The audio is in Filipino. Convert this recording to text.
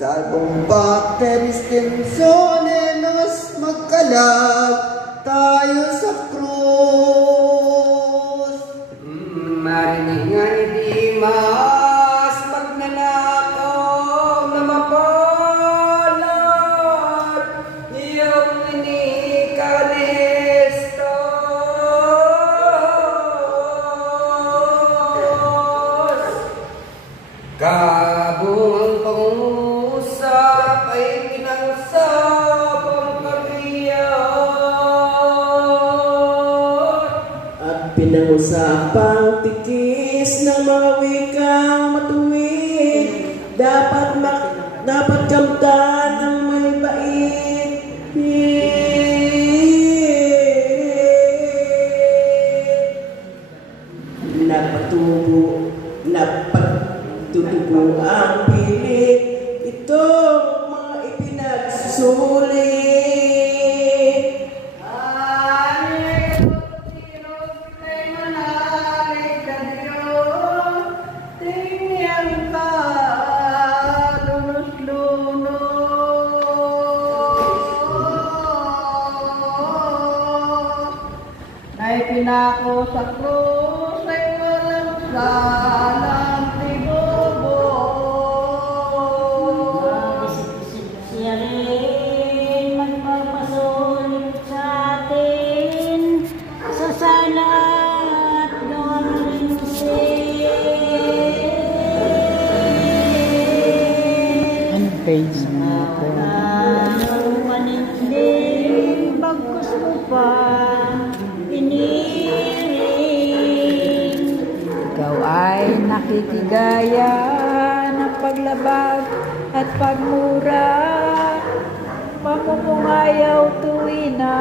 Salvum Pater Extensiones, magkalab tayo sa krus. Marinig nga ni Dimas, magnanakaw na mapalad, iyong inikalistos. Kabungang pangusap ay pinangsap ang kariyat at pinangusapang tikis ng mga wikang matuwid, dapat kamtan ng may bait. Napatutubo ang pilit, itong mga ipinagsusulit. Ay pinako sa krus ay walang salang tinubos. Siya rin magpapasulit sa atin sa sala at gawang sin. Ano page mo po? Maninding bagkus mo pa iniring. Ikaw ay nakikigaya ng paglabag at pagmura, pamumungayaw tuwina.